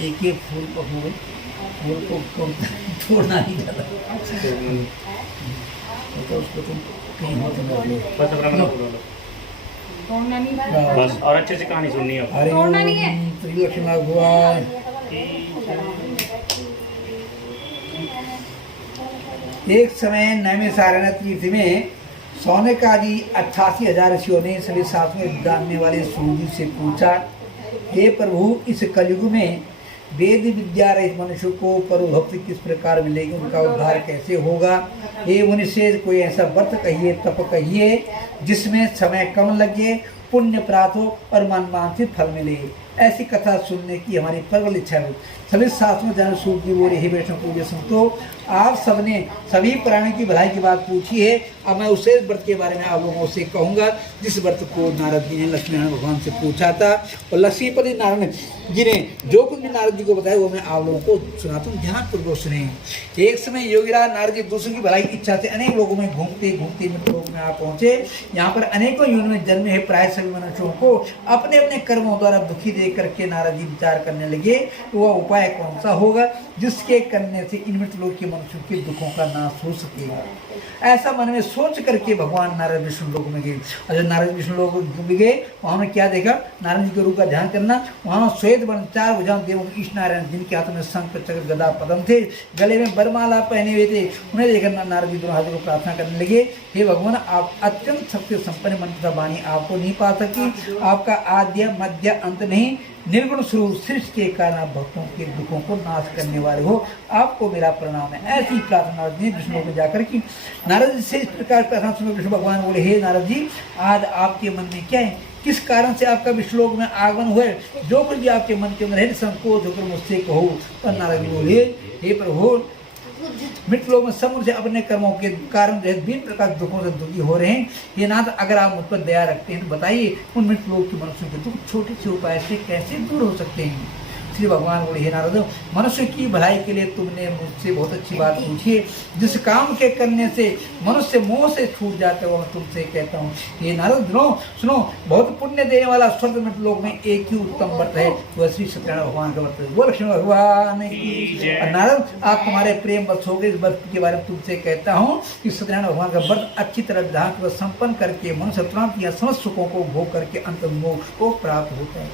एक एक फूल को हुए फूल को छोड़ना नहीं जाता, तो उसको तुम कहीं हो तो बस और अच्छे से कहानी सुननी है। हरे त्रिलक्ष्मी भगवान। एक समय नैमिषारण्य तीर्थ में सौनक आदि 88,000 ऋषियों ने सभी शास्त्रों में जानने वाले सूर्य जी से पूछा, हे प्रभु, इस कलयुग में वेद विद्या रहित मनुष्य को परम भक्ति किस प्रकार मिलेगी, उनका उद्धार कैसे होगा। हे मुनिश्रेष्ठ, कोई ऐसा व्रत कहिए, तप कहिए जिसमें समय कम लगे, पुण्य प्राप्त हो और मनवांछित फल मिले। ऐसी कथा सुनने की हमारी प्रबल इच्छा है। सभी शास्त्रों में जाने सूर्य जी बोले, हे वैष्णव पूज्य संतो, आप सबने सभी प्राणियों की भलाई की बात पूछी है। अब मैं उसे व्रत के बारे में आप लोगों से कहूँगा जिस व्रत को नारद जी ने लक्ष्मीनारायण भगवान से पूछा था। और लक्ष्मीपति नारायण जी ने जो कुछ भी नारद जी को बताया वो मैं आप लोगों को सुनाता हूँ, ध्यानपूर्वक सुने। एक समय योगीराज नारद जी दूसरों की भलाई की इच्छा से अनेक लोगों में घूमते घूमते मृतलोक में आ पहुँचे। यहाँ पर अनेकों युग में जन्मे है प्राय सभी मनुष्यों को अपने अपने कर्मों द्वारा दुखी देख करके नारद जी विचार करने लगे वह उपाय कौन सा होगा जिसके करने से इन मृतलोक के मनुष्यों के दुखों का नाश हो सकेगा। ऐसा मन में सोच करके भगवान नारद विष्णु लोक में गए। और जब नारद विष्णु लोक में गए वहाँ ने क्या देखा, नारायण जी के रूप का ध्यान करना। वहाँ श्वेत वर्ण 4 भुजाओं देव ईश नारायण जिनके हाथ में शंख चक्र गदा पद्म थे, गले में वरमाला पहने हुए थे। उन्हें देखकर नारद जी दोनों हाथों को प्रार्थना करने लगे, हे भगवान, आप अत्यंत शक्ति संपन्न मंत्र का वाणी आपको नहीं पा सकती। आपका आद्य मध्य अंत नहीं, निर्गुण स्वरूप सृष्टि के कारण आप भक्तों के दुखों को नाश करने वाले हो, आपको मेरा प्रणाम है। ऐसी प्रार्थना नारद जी विष्णु में जाकर की। नारद जी से इस प्रकार प्रार्थना सुनो विष्णु भगवान बोले, हे नारद जी, आज आपके मन में क्या है, किस कारण से आपका विष्णुलोक में आगमन हुआ है, जो कुछ भी आपके मन के अंदर है संकोच होकर मुझसे कहो। तो नारद जी बोले, हे प्रभु, मृतलोक में सब मुझे अपने कर्मों के कारण विभिन्न प्रकार दुखों से दुखी हो रहे हैं। ये नाथ, अगर आप मुझ पर दया रखते हैं तो बताइए उन मृतलोक के मनुष्यों के दुख छोटे से उपाय से कैसे दूर हो सकते हैं। श्री भगवान बोले, हे नारद, मनुष्य की भलाई के लिए तुमने मुझसे बहुत अच्छी बात पूछी है। जिस काम के करने से मनुष्य मोह से छूट जाते हो मैं तुमसे कहता हूँ। हे नारद, सुनो, बहुत पुण्य देने वाला स्वर्ग में लोक में एक ही उत्तम व्रत है, वह श्री सत्यनारायण भगवान का व्रत है। वो लक्ष्मण भगवान की। नारद, आप तुम्हारे प्रेम वश हो गए, इस व्रत के बारे में तुमसे कहता हूँ कि सत्यनारायण भगवान का व्रत अच्छी तरह विधान को संपन्न करके मनुष्य तुरंत या समस्त सुखों को भोग करके अंत मोक्ष को प्राप्त होता है।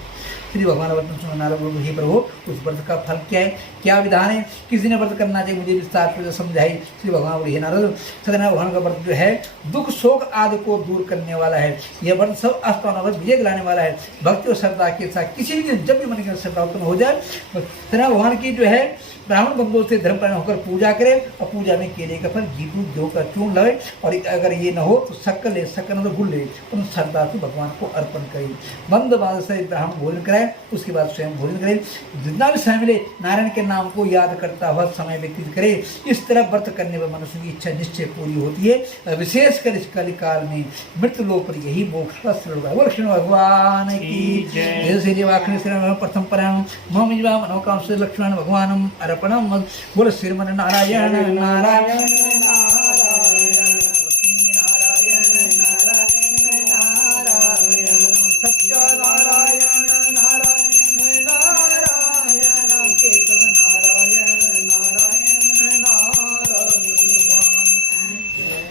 श्री भगवान व्रत सुनो। नारद बोले, हे प्रभु, उस व्रत का फल क्या है, क्या विधान है, किस दिन व्रत करना चाहिए, मुझे विस्तार से समझाई। श्री भगवान बोले, हे नारद, सत्यनारायण भगवान का व्रत जो है दुख शोक आदि को दूर करने वाला है। यह व्रत सब अस्थानों पर विजय दिलाने वाला है। भक्ति और श्रद्धा के साथ किसी भी दिन जब भी मन की श्रद्धा उत्पन्न हो जाए सत्यनारायण भगवान की जो है ब्राह्मण बंधुओं से धर्मपरायण होकर पूजा करे और पूजा में केले का फल, घी दूध जौ का चूर्ण लाए और अगर ये न हो तो शक्कर ले, शक्कर न तो गुड़ ले, उन श्रद्धा से भगवान को अर्पण करे। बंद बाध से ब्राह्मण भोजन कराए, उसके बाद स्वयं भोजन करे। जितना भी समय मिले नारायण के नाम को याद करता हुआ समय व्यतीत करे। इस तरह व्रत करने पर मनुष्य की इच्छा निश्चय पूरी होती है। विशेषकर इस कलिकाल में मृत्यु लोक पर यही मोक्ष का श्रेय होगा। वो लक्ष्मण भगवान की प्रथम परायण मम मनोकाम से लक्ष्मण भगवान अर्पणम। बोल श्रीमन नारायण नारायण नारायण लक्ष्मी नारायण नारायण नारायण सत्यनारायण नारायण नारायण केशव नारायण नारायण नारायण।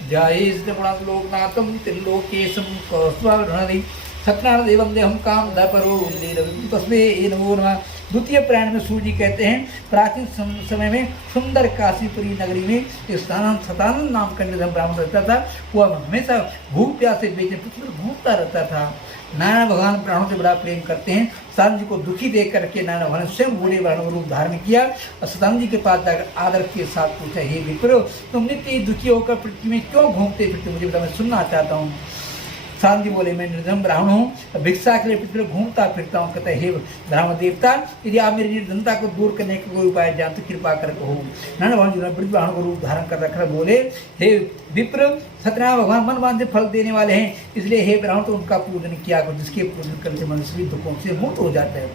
जय श्री लोकनाथम त्रिलोकेशम कौस्तुभरणि सत्यनारायण देवम देहम काम दपरो तस्मे नमो नमः। द्वितीय पुराण में सूर्य जी कहते हैं, प्राचीन समय में सुंदर काशीपुरी नगरी में सतानंद नाम का निधन ब्राह्मण रहता था। वह हमेशा भूख प्यास से बेचैन घूमता रहता था। नारायण भगवान ब्राह्मणों से बड़ा प्रेम करते हैं। सतानंद जी को दुखी देख करके नारायण भगवान स्वयं बूढ़े ब्राह्मण रूप धारण किया और सतानंद जी के पास जाकर आदर के साथ पूछा, हे विप्र, तुम नित्य दुखी होकर पृथ्वी में क्यों घूमते फिरते, मुझे बता, मैं सुनना चाहता हूँ। सतानंद जी बोले, मैं निर्धन ब्राह्मण हूँ, भिक्षा के लिए पृथ्वी में घूमता फिरता हूँ। कहते, हे ब्राह्मण देवता, यदि आप मेरी निर्धनता को दूर करने का कोई उपाय जानते तो कृपा कर कहो। नारायण भगवान जी ने वृद्ध ब्राह्मण को रूप धारण कर रखा, बोले, हे विप्र, सत्यनारायण भगवान मन वांछित फल देने वाले हैं, इसलिए हे ब्राह्मण तो उनका पूजन किया करो, जिसके पूजन करने से मनुष्य भी दुखों से मुक्त हो जाता है।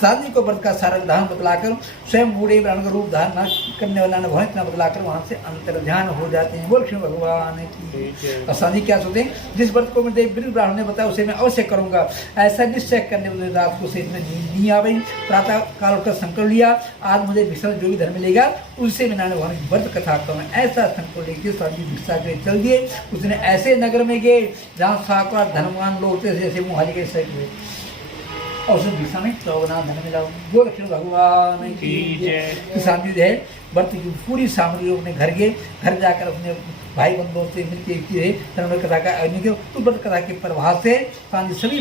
साधु को व्रत का सारा विधान बतलाकर स्वयं बूढ़े ब्राह्मण का रूप धारण न करने वाला भवन इतना बतलाकर वहां से अंतर्ध्यान हो जाते हैं। बोल कृष्ण भगवान की। और साधु क्या सोचते हैं, जिस व्रत को मैं वृद्ध ब्राह्मण ने बताया उसे मैं अवश्य करूंगा, ऐसा निश्चय करने वाले रात को से नींद नहीं आ गई। प्रातः काल उठकर संकल्प लिया, आज मुझे भिक्षा जो भी धर्म मिलेगा उससे मैं नारायण भगवान की व्रत कथा करूँ। ऐसा संकल्प लेकर स्वामी भिक्षा के चल दिए। उसने ऐसे नगर में गए जहाँ साकार धनवान लोग थे, जैसे मुहाली के साइड में, और उसने भिक्षा में 54 धन मिला। वो लक्ष्मण भगवान की किसान जी है व्रत की पूरी सामग्री अपने घर गए। घर जाकर अपने भाई बंधुओं से मिलकर कथा का आयोजन किया। तो व्रत कथा के प्रभाव से सभी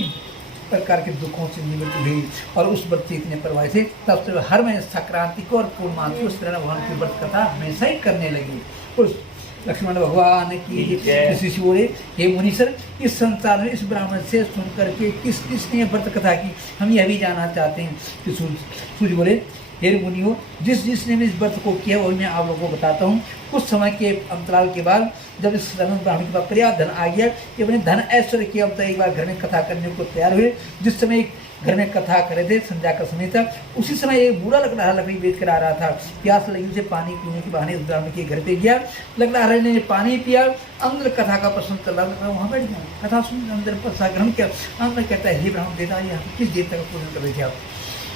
प्रकार के दुखों से निवृत्ति हुई और उस व्रत से इतने प्रभाव से तब से हर महीने संक्रांति को और पूर्णमासी उस तरह भगवान की व्रत कथा हमेशा ही करने लगी। उस लक्ष्मण भगवान की शिशु बोले, हे मुनीश्वर, इस संसार में इस ब्राह्मण से सुन करके किस किसने व्रत कथा की, हम यह भी जानना चाहते हैं। कि सूर्य बोले, हे मुनियो, जिसने भी इस व्रत को किया वही मैं आप लोगों को बताता हूँ। कुछ समय के अंतराल के बाद जब इस ब्राह्मण के पास पर्याप्त धन आ गया कि अपने धन ऐश्वर्य किया, अब तो एक बार घर में कथा करने को तैयार हुए। जिस समय घर में कथा कर रहे थे संध्या का समय था, उसी समय एक बूढ़ा लकड़ी बेच कर आ रहा था। प्यास लगी उसे पानी पीने के बहाने उस ब्राह्मण के घर पे गया। लकड़हारा ने पानी पिया, अंदर कथा का प्रश्न चल रहा था, वहाँ बैठ गया कथा सुन, अंदर प्रसाद ग्रहण किया। अंदर कहता है, हे ब्राह्मण देता यहाँ किस देवता का पूजन कर रहे थे आप,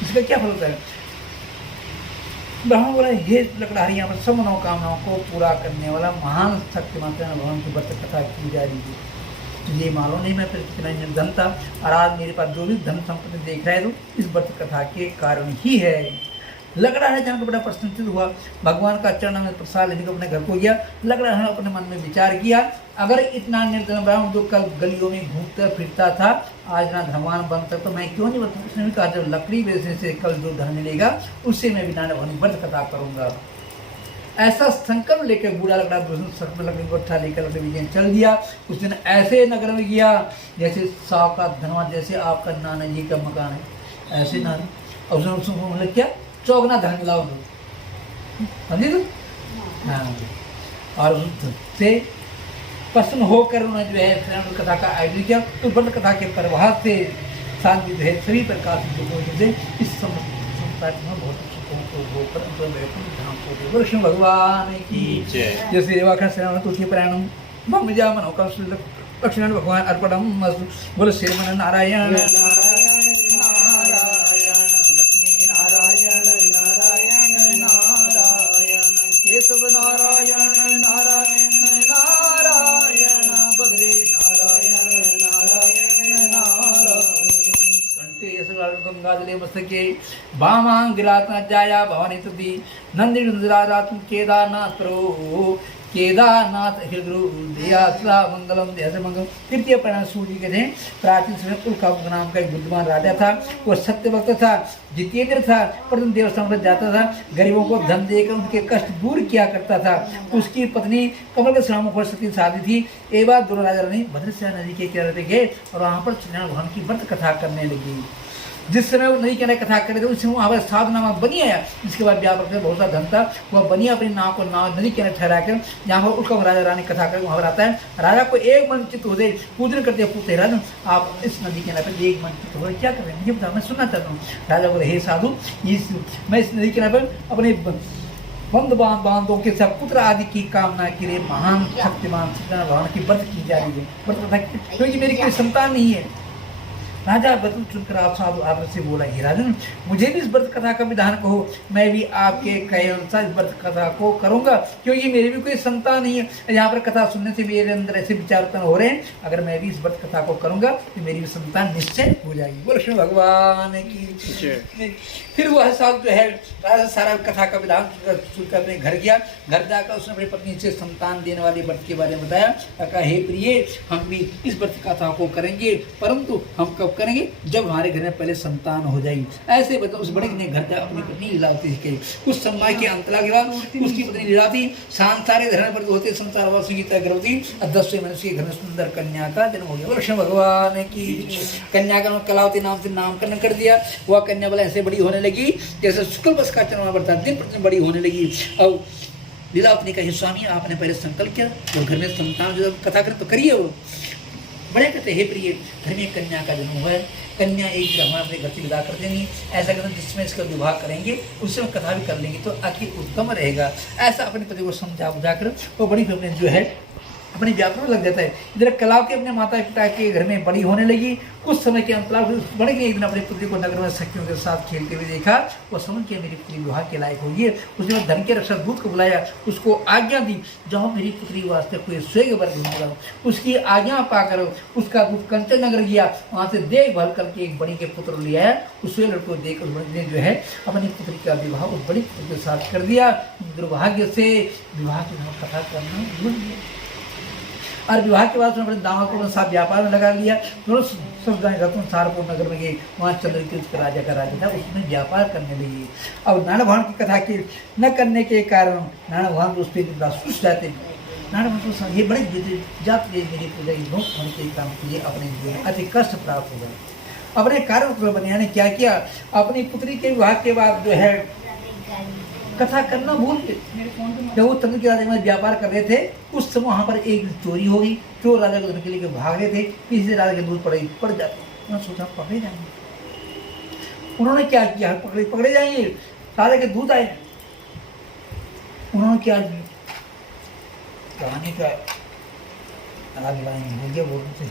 इसका क्या फल होता है? ब्राह्मण बोला, हे लकड़हारी, यहाँ पर सब मनोकामनाओं को पूरा करने वाला महान शक्तिमान भगवान की व्रत कथा की जा रही है। तुझे मालूम नहीं मैं फिर कितना निर्धन था, और आज मेरे पास जो भी धन संपत्ति देख रहा है तो इस व्रत कथा के कारण ही है। लकड़हारा जान को बड़ा प्रसन्नचित हुआ, भगवान का चरण में प्रसाद लेने को अपने घर को गया। लकड़हारा अपने मन में विचार किया, अगर इतना निर्धन ब्राह्मण जो कल गलियों में घूमता फिरता था आज ना धनवान बन सकता, तो मैं क्यों नहीं बता। उसने भी कहा, जब लकड़ी बेचने से कल जो धन मिलेगा उससे मैं भी नारायण भगवान की व्रत कथा करूंगा। ऐसा संकल्प लेकर बूढ़ा लकड़ा लकड़ी को उठा लेकर लकड़ी चल दिया। उस दिन ऐसे नगर में गया जैसे साहब का धनवान, जैसे आपका नाना जी का मकान है ऐसे नाना। और उसने मतलब क्या 54 धन मिला समझे तो। हाँ, और उससे प्रसन्न होकर उन्होंने जो है कथा का आयोजन किया। तो व्रत कथा के प्रभाव से शांति जो है सभी प्रकार से इस संसार में बहुत कृष्ण भगवान की जैसे रेवाखंड श्रीराम तुलसी प्राणम मम जा मनोकम लक्ष्मण भगवान अर्पणम मस्तु। बोलो श्रीमन नारायण नारायण नारायण लक्ष्मी नारायण नारायण नारायण केशव नारायण नारायण नारायण बगरे नारायण नारायण नारायण कंठे गंगाजले मस्तके वामांगिरातना जाया भवानी तुदी नंदी नंदरारातु केदारनाथ प्रो केदारनाथ हृदय दयासला मंगलम देहस मंगलम। तृतीय परिणाम सूर्य के थे। प्राचीन समय उल्का नाम का एक बुद्धिमान राजा था। वह सत्य वक्त था, जितेंद्र था, परंतु देवस्थान पर जाता था, गरीबों को धन देकर उनके कष्ट दूर किया करता था। उसकी पत्नी कमल के श्रामों पर सती शादी थी। एक बार दोनों राजा रानी भद्रशा नदी के किनारे पे गए और वहाँ पर सत्यनारायण भगवान की व्रत कथा करने लगी। जिस समय वो नदी किनारे कथा कर रहे थे उस समय वहाँ पर साधु नामक बनी आया। इसके बाद व्यापक से बहुत सा धन था, वह बनी अपनी नाव को नदी किनारे ठहरा कर जहाँ पर उसका राजा रानी कथा कर वहाँ पर आता है। राजा को एक मन चित्त होते पूजन करते पूछते, राजन आप इस नदी किनारे पर एक मन चित्त हो क्या कर रहे हैं, मुझे बता, मैं सुनना चाहता हूँ। राजा बोले, हे साधु, मैं इस नदी किनारे पर अपने बंद बांधों के सब पुत्र आदि की कामना के लिए महान शक्तिमान सत्यनारायण भगवान की व्रत की जा रही है। व्रत कथा क्योंकि मेरी कोई संतान नहीं है। राजा बदल चुनकर आप साधु आदर से बोला, हे राजन, मुझे भी इस व्रत कथा का विधान कहो, मैं भी आपके कहे अनुसार इस व्रत कथा को करूंगा, क्योंकि मेरी भी कोई संतान नहीं है। यहाँ पर कथा सुनने से मेरे अंदर ऐसे विचार उत्पन्न हो रहे हैं, अगर मैं भी इस व्रत कथा को करूंगा तो मेरी भी संतान निश्चय हो जाएगी। बोलो कृष्ण भगवान की। फिर वह साधु जो है राजा सारा कथा का विधान सुनकर अपने घर गया। घर जाकर उसने अपनी पत्नी से संतान देने वाले व्रत के बारे में बताया। कहा, हे प्रिय, हम भी इस व्रत कथा को करेंगे, परंतु हम कब करेंगे, जब हमारे घर में पहले संतान हो जाएगी। ऐसे बता उस बड़े ने घर अपनी पत्नी लीलावती कही। कुछ समय के अंतला के बाद उसकी पत्नी लीलावती सांसारिक धर्म पर होते संसार वासुगीता गर्भवती 10वें मनुष्य के घर में सुंदर कन्या का जन्म हो गया। कृष्ण भगवान की। कन्या का कलावती नाम से नामकरण कर दिया। वह कन्या वाला ऐसे बड़ी होने लगी जैसे शुक्ल बस का चंद्रमा बढ़ता, दिन प्रतिदिन बड़ी होने लगी। और लीलावती ने कहा, स्वामी आपने पहले संकल्प किया और घर में संतान जो कथा करें तो करिए। वो बड़े कहते हे प्रिय, घर में कन्या का जन्म हुआ है, कन्या एक ब्राह्मण अपने घर से विदा कर देंगी, ऐसा करना जिसमें इसका विवाह करेंगे उससे हम कथा भी कर लेंगे तो अति उत्तम रहेगा। ऐसा अपने पति को समझा बुझा कर वो बड़ी अपने जो है अपने व्यापार में लग जाता है। इधर कलावती अपने माता पिता के घर में बड़ी होने लगी। कुछ समय के अंतराल बड़ी एक दिन अपने पुत्री को नगर में सखियों के साथ खेलते हुए देखा। वो समझ के मेरी पुत्री विवाह के लायक होगी। उसने धन के रक्षा दूत को बुलाया, उसको आज्ञा दी, जाओ मेरी पुत्री वास्ते कोई स्वेग वर ढूंढ लाओ। उसकी आज्ञा पाकर उसका दूत कंचन नगर गया, वहां से देखभाल करके एक बड़ी के पुत्र ले आया। उस लड़को देख उस बड़ी ने जो है अपनी पुत्री का विवाह उस बड़ी पुत्री के साथ कर दिया। दुर्भाग्य से विवाह की कथा करना भूल गया और विवाह के बाद उसने अपने दामा को साथ व्यापार में लगा लिया। दोनों सब रतनसारपुर नगर में गए, वहाँ चंद्रकेतु राजा का राज्य था, उसमें व्यापार करने लगी। अब नारायण भगवान की कथा के न करने के कारण नारायण भगवान उस पर सुस जाते हैं। नारायण भगवान ये बड़े जाते मेरी पूजा की नोक होने के काम के लिए अपने जीवन अति कष्ट प्राप्त हो गए। अपने कारण को बनिया ने क्या किया, अपनी पुत्री के विवाह के बाद जो है कथा करना भूल गए। जब वो तंत्र के राजा में व्यापार कर रहे थे उस समय वहां पर एक चोरी हो गई। चोर राजा को के लिए भाग रहे थे, किसी राजा के दूध पड़ जाते। उन्होंने सोचा पकड़े जाएंगे। उन्होंने क्या किया, पकड़े जाएंगे, राजा के दूध आए। उन्होंने क्या कहानी का आगे बढ़ाएंगे बोलते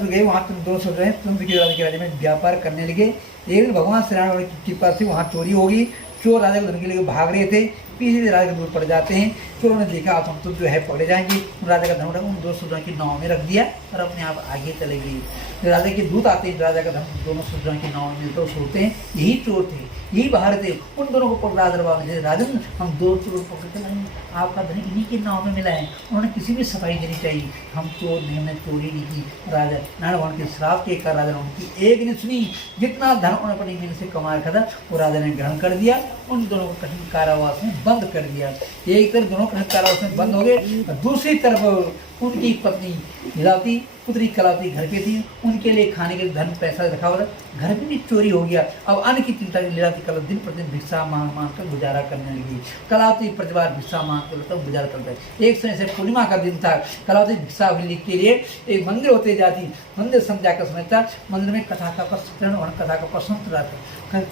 गए वहाँ तुम दोनों सोच रहे हैं तुम के राज्य में व्यापार करने लगे। एक दिन भगवान श्री राम की कृपा से वहाँ चोरी होगी। चोर राजा को धन के लिए भाग रहे थे, पीछे से राजा के दूर पड़ जाते हैं। चोरों ने देखा आप हम तो जो है पकड़े जाएंगे। राजा का धन उठा उन दो सोलह की नाव में रख दिया और अपने आप आगे चले गए। राजा के दूत आते हैं, राजा का धन दोनों सोलह की नाव में मिलकर सोते हैं। यही चोर थे, यही बाहर थे। उन दोनों को पकड़ा दरबार में, राजन हम दो चोर पकड़ के लाए, आपका धन इन्हीं के नाव में मिला है। उन्होंने किसी भी सफाई देनी चाहिए, हम चोर नहीं, हमने चोरी नहीं की। राजा नारायण भगवान के श्राप के कारण राजा ने उनकी एक ने सुनी। जितना धन उन्होंने अपनी मेहनत से कमा रखा था वो राजा ने ग्रहण कर दिया। उन दोनों को कठिन कारावास में बंद कर दिया। एक तरफ दोनों कठिन कारावास में बंद हो गए, दूसरी तरफ उनकी पत्नी लीलावती पुत्री कलावती घर पे थी। उनके लिए खाने के धन पैसा रखा हुआ था, घर में भी चोरी हो गया। अब अन्न की चिंता लीलावती कला दिन प्रतिदिन भिक्षा मांग कर गुजारा करने लगी। कलावती प्रतिवार भिक्षा मांग कर गुजारा करता है। एक समय से पूर्णिमा का दिन था, कलावती भिक्षा के लिए एक मंदिर होते जाती। मंदिर संध्या का समय था, मंदिर में कथा का प्रश्न और कथा का प्रश्न रहा था।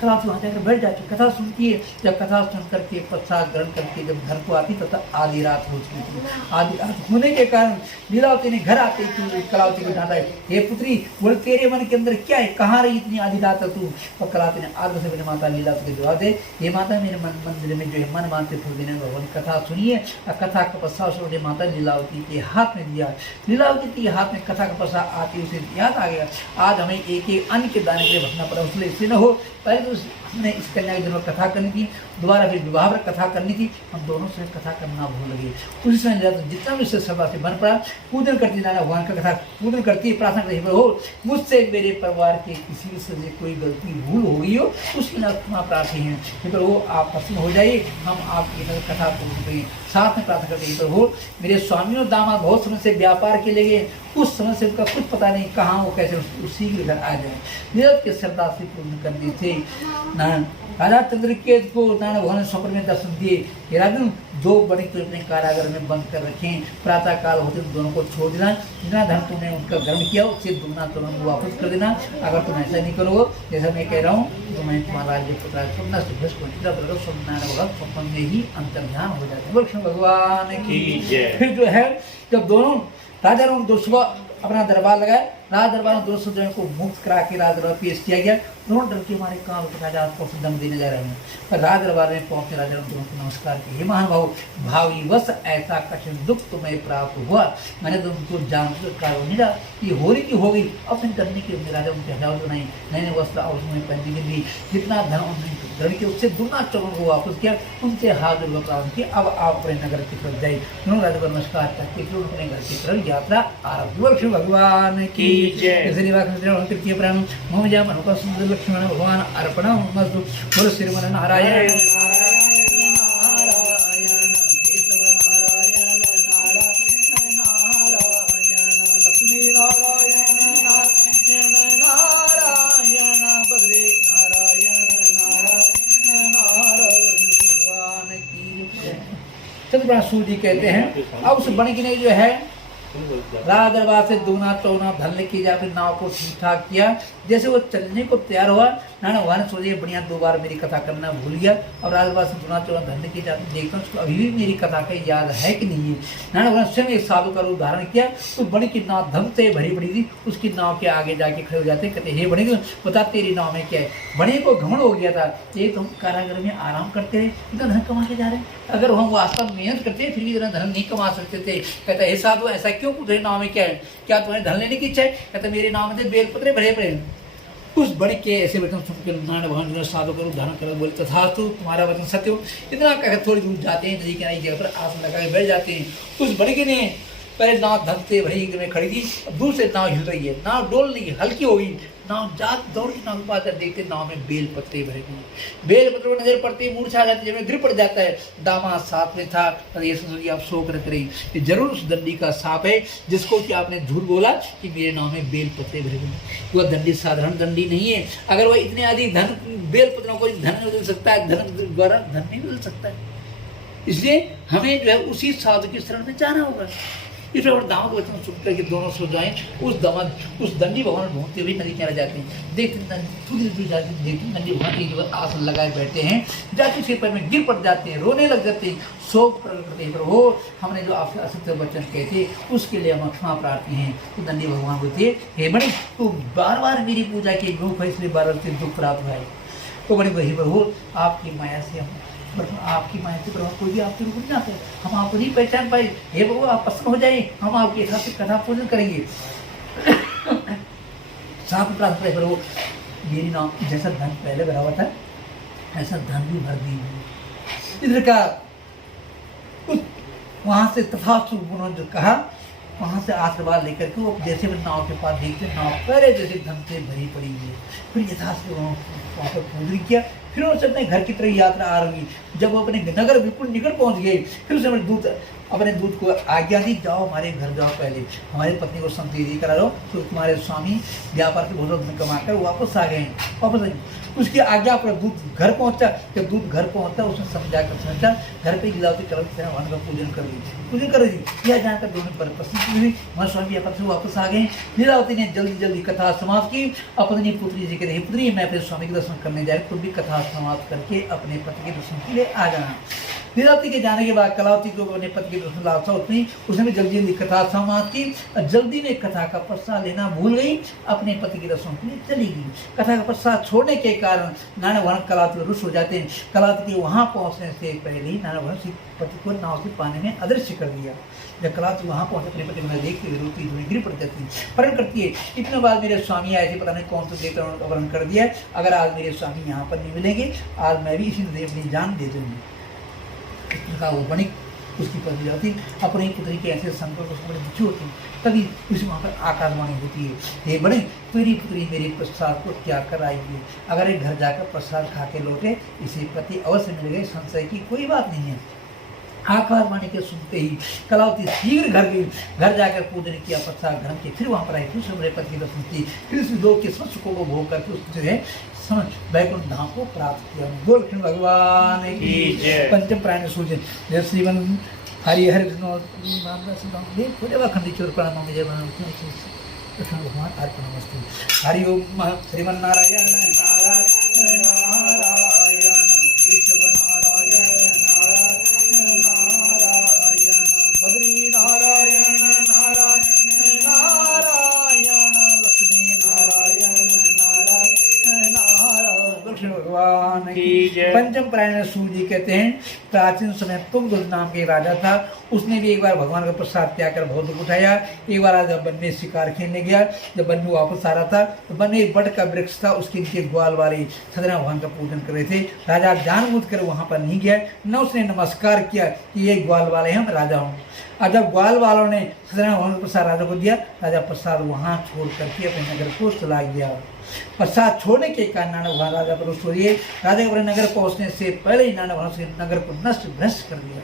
कलावती वहाँ जाकर बैठ जाती, कथा सुनती है। जब कथा सुन करके प्रसाद ग्रहण करके जब घर को आती तब आधी रात हो चुकी थी। आधी रात होने के कारण लीलावती ने घर आते ही कलावती को डांटा, हे पुत्री बोल तेरे मन के अंदर क्या है, कहाँ रही इतनी आधी रात तू। और कलावती ने आगे से मेरी माता लीलावती को जवाब दे, ये माता मेरे मंदिर में जो है मन मानते फूल देने भगवान की कथा सुनिए। और कथा का प्रसाद उन्होंने माता लीलावती के हाथ में दिया। लीलावती के हाथ में कथा का प्रसाद आती उसे याद आ गया, आज हमें एक एक अन्न के दाने के लिए भटना पड़ा, उसलिए इससे न हो। पहले तो हमने इस कन्या के जन्म कथा करनी थी, दोबारा फिर विवाह पर कथा करनी थी, हम दोनों से कथा करना भूल गए। उसी समय जितना भी सभा से बन पड़ा पूजन करती नाना भगवान का कथा पूजन करती प्रार्थना करती हो, मुझसे मेरे परिवार के किसी से कोई गलती भूल हो गई हो उसकी ना क्षमा प्रार्थी है, फिर वो आप प्रसन्न हो जाइए, हम आपकी कथा पूर्ण करें। साथ में प्रार्थना करते हैं हो, मेरे स्वामी और दामाद बहुत समय से व्यापार के लिए गए, उस समय से उनका कुछ पता नहीं कहाँ वो कैसे उसी के घर आ जाए। निरत के श्रद्धा से पूर्ण करनी थे। राजा चंद्रकेत को नारायण भगवान ने स्वप्न में दर्शन दिए, राजन दो बड़ी तो अपने कारागार में बंद कर रखें, प्रातः काल होते दोनों को छोड़ देना, जितना धन तुमने उनका ग्रहण किया उससे दुगना तुरंत वापस कर देना। अगर तुम ऐसा नहीं करोगे जैसा मैं कह रहा हूँ तो मैं तुम्हारा राज्य पुत्र स्वप्न में ही अंतर्ध्यान हो जाता है। कृष्ण भगवान की फिर जो है जब दोनों राजा ने दो सुबह अपना दरबार लगाया, राज दरबार में दोनों सज्जनों को मुक्त करा के राज दरबार पेश किया गया। दोनों डर के हमारे काम राजा को दम देने जा रहे हैं, पर राज दरबार में पहुंचे राजा ने दोनों को नमस्कार किया, महानुभाव भावी वश ऐसा कठिन दुख तुम्हें प्राप्त हुआ, मैंने तो उनको जान नहीं रहा कि हो रही की हो गई। अपने करने के राजा उनके हजार बनाई, नए नए वस्त्र और उसमें पहनने के लिए जितना धन उन्होंने ग्रहण किया उससे दुगना चरण को वापस किया, उनसे हाथ जोड़ प्राप्त किया। अब आप अपने नगर की तरफ जाए, दोनों राजा को नमस्कार करके फिर अपने घर की तरफ यात्रा आरंभ। भगवान की प्राण लक्ष्मण भगवान अर्पण मस्तु। बोलो श्रीमन नारायण लक्ष्मी नारायण पंचप्राण सूर्य कहते हैं। अब उस बणिक ने जो है राज दरबार से दूना चौना धन लेके जा फिर नाव को ठीक ठाक किया। जैसे वो चलने को तैयार हुआ नाना भगवान सोचे बढ़िया 2 बार मेरी कथा करना भूल गया। अब राज दरबार से दूना चौना धन लेके जाते देखता हूँ उसको अभी भी मेरी कथा का याद है कि नहीं है। नाना भगवान स्वयं एक साधु का रूप धारण किया। तो बड़ी की नाव धन से भरी पड़ी थी। उसकी नाव के आगे जाके खड़े हो जाते कहते हे बड़ी बता तेरी नाव में क्या है। बड़े को घमंड हो गया था ये तुम कारागार में आराम करते रहे इतना धन कमा के जा रहे हैं। अगर हम वास्तव में मेहनत करते फिर भी इतना धन नहीं कमा सकते थे। कहता हे साधु ऐसा क्यों पूछ रहे नाव में क्या है, क्या तुम्हें धन लेने की इच्छा है। कहता मेरे नाव में बेलपत्र भरे पड़े। उस बड़े के ऐसे वचन सुनकर नारायण भगवान साधु को धारण कर बोले तथास्तु तुम्हारा वचन सत्य हो। इतना कहकर थोड़ी दूर जाते हैं नदी के नई जगह पर आसन लगा के बैठ जाते हैं। उस बड़े ने पहले नाव धन से भरी में खड़ी थी। दूर से नाव हिल रही है, नाव डोल रही है, हल्की हो गई। नाव जात दौड़ की नाव पाकर देखते नाव में बेल पत्ते भरे हुए। बेल पत्रों पर नजर पड़ते मूर्छा जाती है, गिर पड़ जाता है। दामाद साथ में था। ये सोचिए आप शोक रख रही ये जरूर उस दंडी का साप है जिसको कि आपने झूठ बोला कि मेरे नाव में बेल पत्ते भरे हुए। वह दंडी साधारण दंडी नहीं है। अगर वह इतने अधिक धन बेल पत्रों को धन बदल सकता है, धन द्वारा धन नहीं बदल सकता है। इसलिए हमें जो है उसी साधु की शरण में जाना होगा। इस प्रकार दामों के वचन सुनकर के दोनों सो जाएं। उस दंडी भगवान ढूंढते हुए नदी किनारे जाते हैं। देखते थोड़ी दूर जाते देखते दंडी भगवान एक जगह आसन लगाए बैठे हैं। जाति के पैर में गिर पड़ जाते हैं, रोने लग जाते हैं, शोक प्रकट करते हैं। प्रभु हमने जो आपसे असत्य वचन कहे थे उसके लिए हम क्षमा प्रार्थी हैं। तो दंडी भगवान बोलते हे बड़ी तू बार बार मेरी पूजा की ग्रुप है इसलिए बार बार दुख प्राप्त हुआ है। तो बड़ी वही प्रभु आपकी माया से हम आपकी माया से प्रभाव कोई भी आपके रूप में जाते हम आपको नहीं पहचान पाए। हे प्रभु आप प्रसन्न हो जाए, हम आपके हिसाब से कथा पूजन करेंगे। साथ प्रार्थना प्रभु मेरी नाम जैसा धन पहले भरा हुआ था ऐसा धन भी भर दी। इधर का वहां से तथास्तु उन्होंने जो कहा वहां से आशीर्वाद लेकर के वो जैसे भी नाव के पास देखते नाव पहले जैसे धन से भरी पड़ी हुई है। फिर यथास्थ वहाँ पर पूजन किया। फिर उन्होंने अपने घर की तरफ यात्रा आ रही। जब वो अपने नगर बिल्कुल निकट पहुंच गए फिर उसने अपने दूत को आज्ञा दी जाओ हमारे घर जाओ, पहले हमारी पत्नी को संतति करा दो। तो तुम्हारे स्वामी व्यापार के बहुत धन कमा कर वापस आ गए। वापस आ उसकी आज्ञा पर दूत घर पहुंचा। जब दूत घर पहुंचा उसने समझा घर पे लीलावती कलम से भगवान का पूजन कर रही थी। यह जानकर दोनों पर प्रसन्न हुई। हमारे स्वामी व्यापार से वापस आ गए। लीलावती ने जल्दी जल्दी कथा समाप्त की। अपनी पुत्री जी कहते पुत्री मैं अपने स्वामी के दर्शन करने जाए, खुद भी कथा समाप्त करके अपने पति के दर्शन के लिए आ जाना। लीलावती के जाने के बाद कलावती को अपने पति के दर्शन लालसा उतनी। उसने भी जल्दी जल्दी कथा समाप्त की और जल्दी में कथा का प्रसाद लेना भूल गई, अपने पति के दर्शन के लिए चली गई। कथा का प्रसाद छोड़ने के कारण नाना भगवान कलावती रुष्ट हो जाते हैं। कलावती के वहां पहुंचने से पहले ही नाना भगवान पति को नाव से पानी में अदृश्य कर दिया। जब कलावती वहां पहुंचे अपने पति को देखते हुए रोती हुई गिर पड़ जाती है, प्रण करती है इतने बाद मेरे स्वामी आए थे, पता नहीं कौन से देकर उन्होंने अपहरण कर दिया। अगर आज मेरे स्वामी यहाँ पर नहीं मिलेंगे आज मैं भी इसी नदी अपनी जान दे दूंगी। वो बणिक उसकी पत्नी जाती अपनी पुत्री के ऐसे संकल्प उसको बड़े दुखी होती। तभी उस वहाँ पर आकाशवाणी होती है हे बड़े तेरी पुत्री मेरे प्रसाद को त्याग कर आएगी। अगर एक घर जाकर प्रसाद खा के लौटे इसे पति अवश्य मिल गए, संशय की कोई बात नहीं है। आकाशवाणी के सुनते ही कलावती शीघ्र घर गई। घर जाकर पूजन किया, प्रसाद ग्रहण किया, फिर वहाँ पर आई, फिर अपने पति की दर्शन की, फिर उस लोग के सब सुखों को भोग करके उस जो है वैकुंठ धाम को प्राप्त किया। बोल कृष्ण भगवान की पंचम प्राण सूजन जय श्रीवन हरि हरि खंडी चोर प्रणाम जय कृष्ण भगवान अर्पण नमस्ते। हरि ओम श्रीमन नारायण नारायण नारायण केशव नारायण नारायण नारायण बद्री नारायण नारायण नारायण लक्ष्मी नारायण नारायण नारायण कृष्ण भगवान की जय। पंचम प्राण सूर्य कहते हैं प्राचीन समय तुंगध्वज नाम के राजा था। उसने भी एक बार भगवान का प्रसाद त्याग कर बहुत दुख उठाया। एक बार राजा वन में शिकार खेलने गया। जब वन में वापस आ रहा था तो वन में एक बड़ का वृक्ष था, उसके नीचे ग्वाल वाले सत्यनारायण भगवान का पूजन कर रहे थे। राजा जानबूझ कर वहाँ पर नहीं गया, न उसने नमस्कार किया कि ये ग्वाल वाले हैं, मैं राजा हूँ। और जब ग्वाल वालों ने सत्यनारायण भगवान का प्रसाद राजा को दिया, राजा प्रसाद वहाँ छोड़ करके अपने नगर को चला गया। प्रसाद छोड़ने के कारण नाना भगवान राजा पर रुष्ट हुए। राजा के अपने नगर पहुँचने से पहले ही नाना भगवान से नगर को नष्ट भ्रष्ट कर दिया।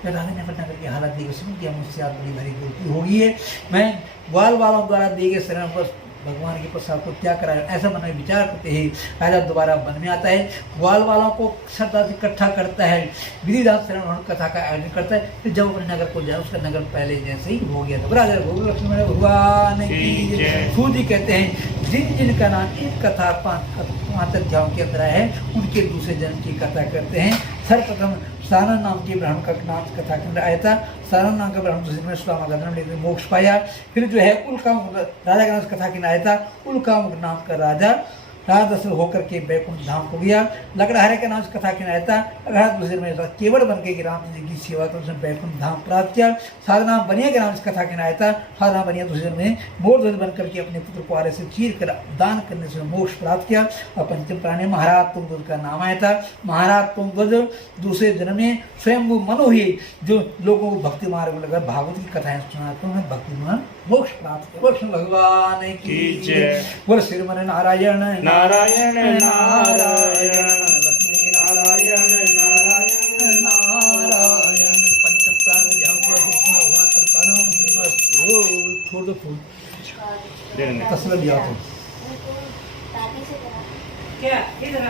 जब राजा ने अपने नगर की हालत देखकर समझ गया मुझसे आज बड़ी भारी गलती हो गई है। मैं ग्वाल वालों द्वारा दिए गए शरण पर भगवान के प्रसाद को त्याग कराया। ऐसा मन में विचार करते ही राजा दोबारा वन में आता है, ग्वाल वालों को श्रद्धा से इकट्ठा करता है, विधिदान श्रवण कथा का आयोजन करता है। फिर जब अपने नगर को जाए, उसका नगर पहले जैसे ही हो गया। तो राजा लक्ष्मण भगवान की जय। सूत जी कहते हैं जिन जिनका नाम एक कथा पांच अध्यायों के अंदर है, उनके दूसरे जन्म की कथा करते हैं। सर्वप्रथम सानंद नाम के ब्राह्मण का नाम कथा के अंदर आया था। सानंद नाम का ब्राह्मण दूसरे में स्वामागंधम लेकर मोक्ष पाया। फिर जो है उल्कामुख राजा का नाम कथा के आया था। उल्कामुख नाम का राजा दशरथ होकर के बैकुंठ धाम को गया। लकड़हारे का नाम कथा के आया था। लकड़हारा दूसरे में केवल बन के राम जी की सेवा कर उसने बैकुंठ धाम प्राप्त किया। साधना बनिया के नाम से कथा के आया था। साधना बनिया दूसरे में मोरध्वज बन करके अपने पुत्र को आरे से चीर कर दान करने से मोक्ष प्राप्त किया। और पंचम प्राणी महाराज तुंगध्वज का नाम आया था। महाराज तुंगध्वज दूसरे जन्म में स्वयं वो मनो ही जो लोगों को भक्ति मार्ग में लगा भागवत की कथाएं सुनाते हैं, भक्तिमान मोक्ष प्राप्त किया। कृष्ण भगवान की जय। बोल श्रीमन नारायण नारायण नारायण लक्ष्मी नारायण नारायण नारायण। पंचम प्राण भगवान अर्पणमस्तु। छोड़ दो फूल दे देंगे। तस्वीर लिया तो क्या इधर